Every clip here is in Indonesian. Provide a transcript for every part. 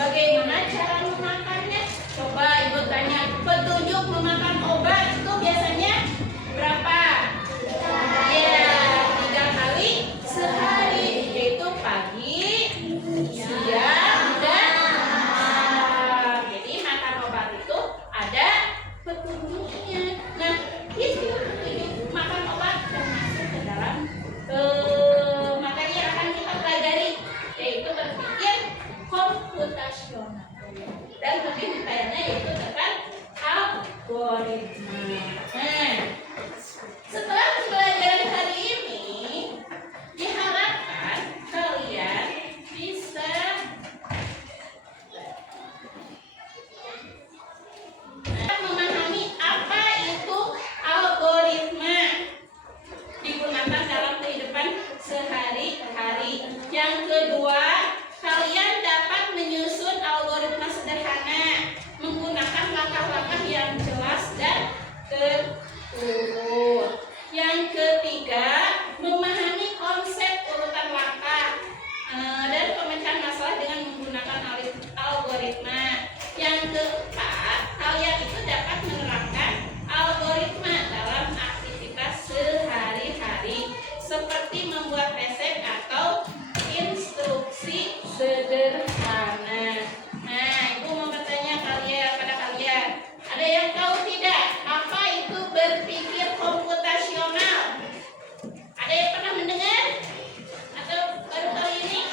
Bagaimana cara memakannya? Coba Ibu tanya, petunjuk memakan obat itu biasanya berapa? Ya, 3 kali sehari, yaitu pagi, siang, dan malam. Jadi makan obat itu ada petunjuknya. Nah, itu petunjuk makan obat termasuk ke dalam materi yang akan kita pelajari, yaitu berpikir komputasional. Dan lebih detailnya yaitu tentang algoritma. Nah, setelah pembelajaran hari ini, diharapkan kalian bisa memahami apa itu algoritma digunakan dalam kehidupan sehari-hari. Yang kedua, kalian dapat menyusun algoritma sederhana menggunakan langkah-langkah yang jelas dan terurut. Yang ketiga, memahami konsep urutan langkah dan pemecahan masalah dengan menggunakan algoritma. Yang keempat, kalian itu dapat menerapkan algoritma dalam aktivitas sehari-hari seperti membuat resep atau instruksi sederhana. Nah, Ibu mau bertanya pada kalian, ada yang tahu tidak apa itu berpikir komputasional? Ada yang pernah mendengar atau baru kali ini?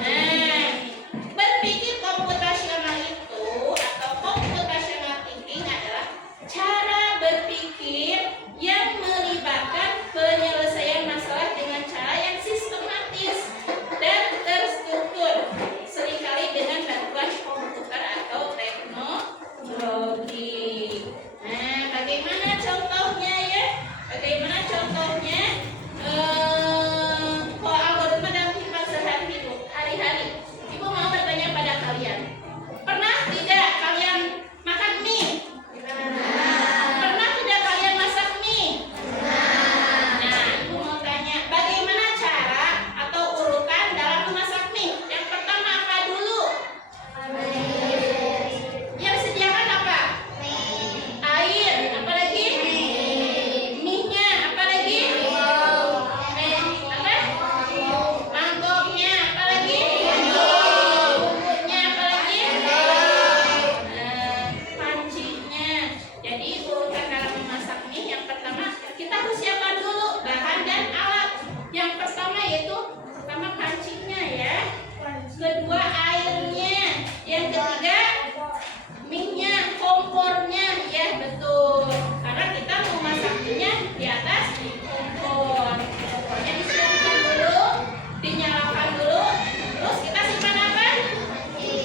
Nah, berpikir komputasional itu atau computational thinking adalah cara berpikir yang melibatkan penyelesaian masalah dengan cara yang sistematis dan terstruktur, seringkali dengan bantuan komputer atau teknologi. Nah, bagaimana contohnya ya? Bagaimana contohnya algoritma dalam kehidupan sehari-hari? Ibu mau bertanya pada kalian, pernah tidak kalian makan mie? Pernah tidak kalian masak mie? Nah, Ibu mau tanya, bagaimana cara atau urutan dalam memasak mie? Yang pertama apa dulu? Yang disediakan apa? Air. Apa lagi? Mie-nya. Apa lagi? Apa? Mangkoknya. Apa lagi? Bumbunya. Apa lagi? Pancinya. Jadi urutan dalam memasak mie, yang pertama kita harus siapkan dulu bahan dan alat. Yang pertama yaitu pancinya ya. Kedua airnya. Yang ketiga mie-nya, kompornya. Ya betul. Karena kita mau masak mie-nya di atas kompor. Kompornya disiapkan dulu, dinyalakan dulu. Terus kita simpan apa?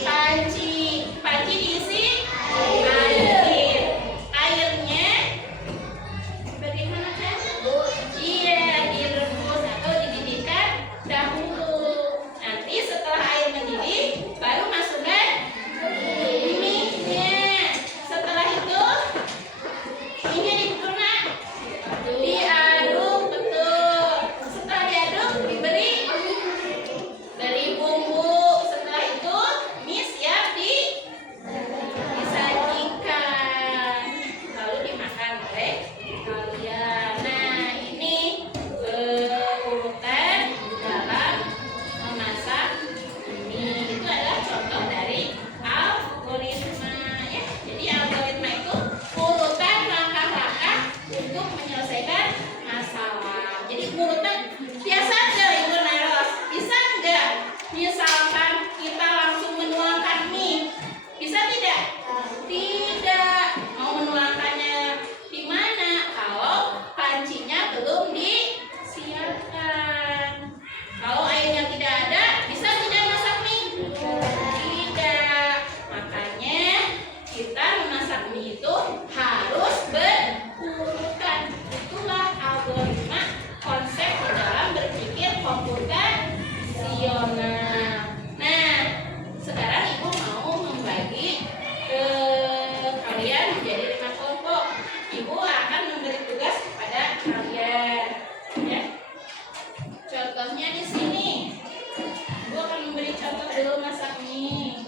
Panci. Panci diisi air. Airnya bagaimana kan? Iya, direbus atau dididihkan dahulu. Nanti setelah air mendidih, baru masukkan mie-nya. Setelah itu, mie-nya diaduk, betul. Setelah diaduk, diberi bumbu. Setelah itu, mie siap disajikan, lalu dimakan oleh kalian. Nah, ini urutan dalam memasak mie. Itu adalah contoh dari algoritma ya. Jadi algoritma itu urutan langkah-langkah untuk menyelesaikan masalah. Jadi urutan biasa aja Ibu Naros. Bisa enggak? Misalkan kita langsung menuangkan mie, bisa tidak? Tidak. Mau menuangkannya di mana? Kalau pancinya belum disiapkan. Kalau airnya tidak ada, bisa tidak masak mie? Tidak. Makanya kita memasak mie itu harus berurutan. Itulah algoritma, konsep di dalam berpikir komputasional. Nah, sekarang Ibu mau membagi ke kalian menjadi 5 kelompok. Ibu akan memberi tugas kepada kalian ya. Contohnya di sini. Ibu akan memberi contoh dulu masak mie.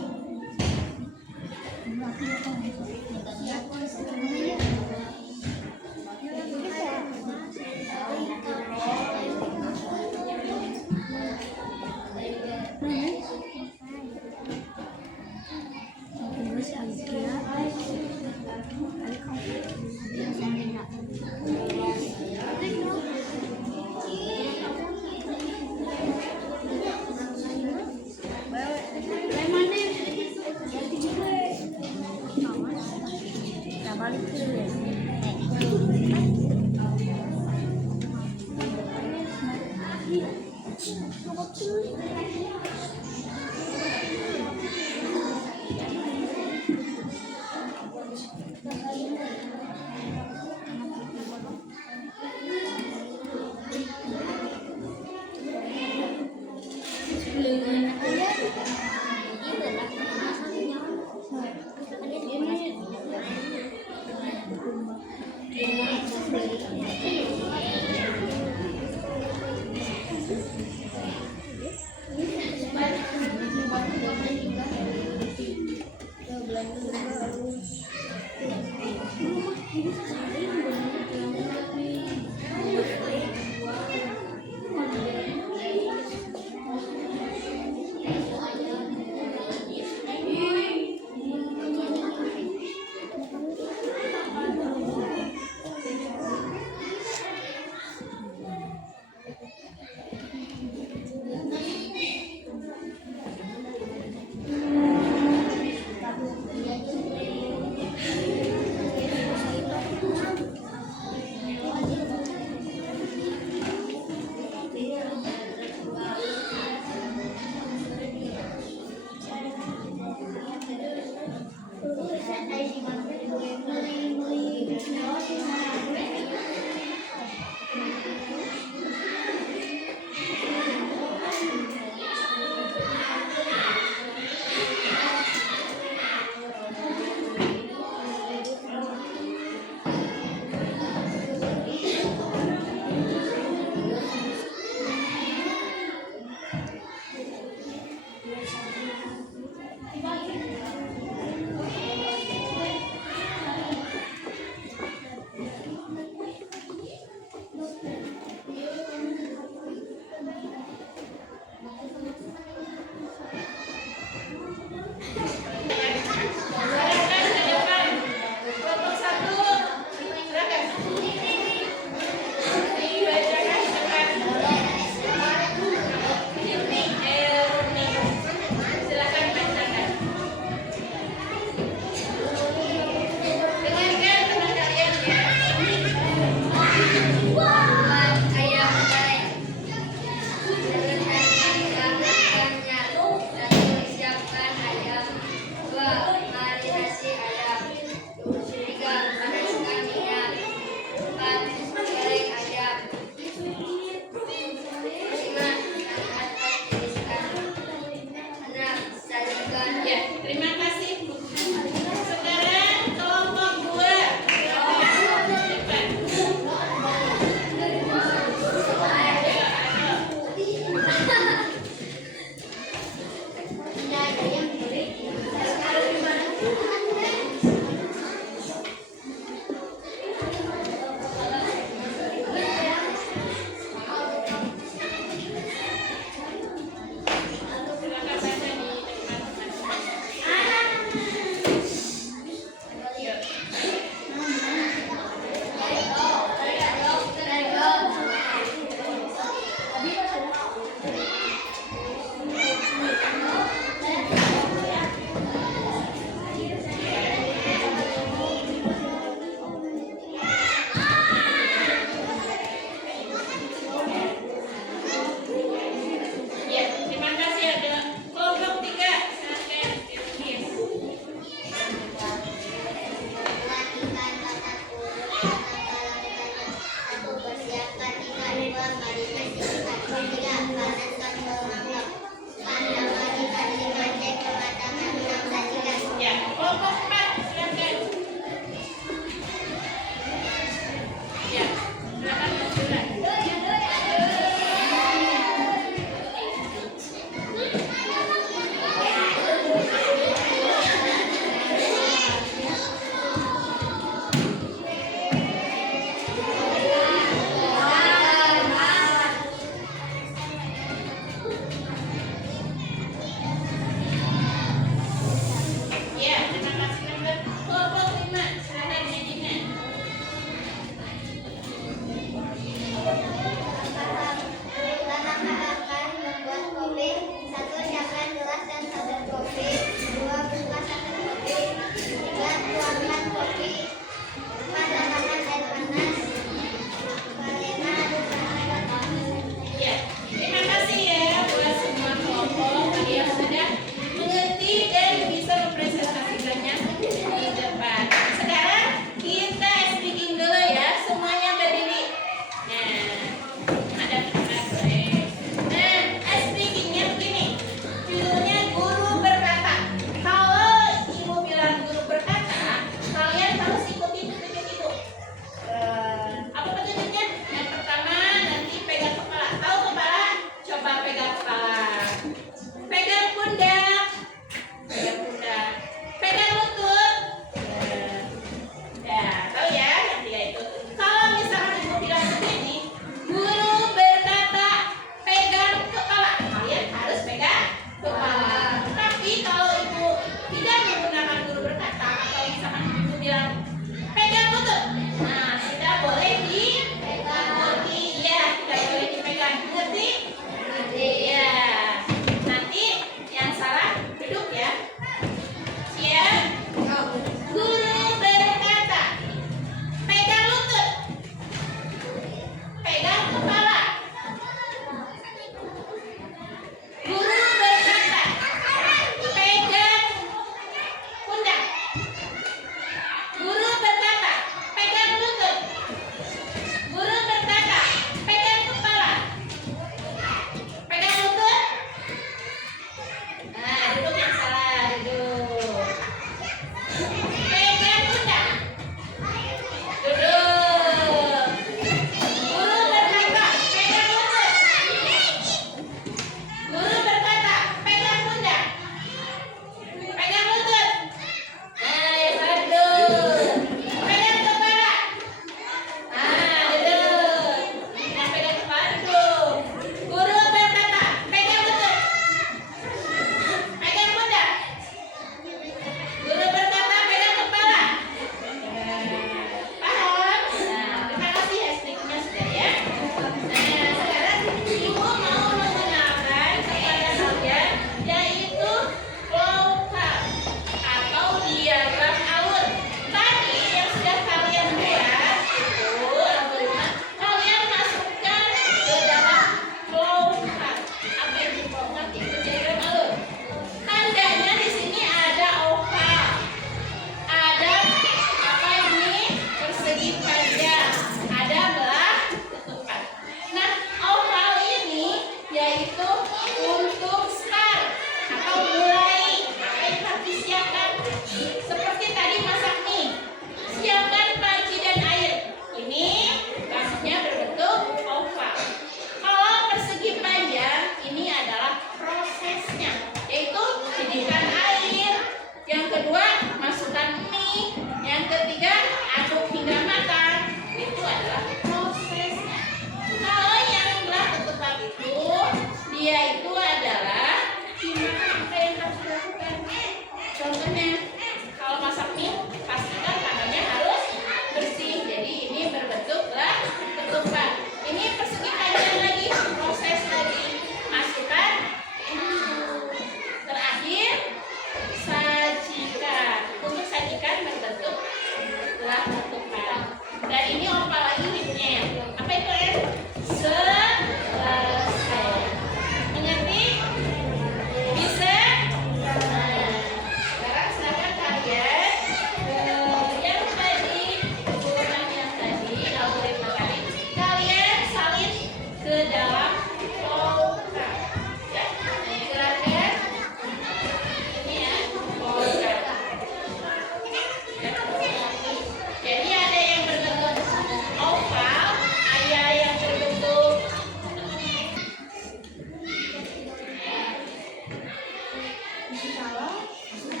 Isi salah, isi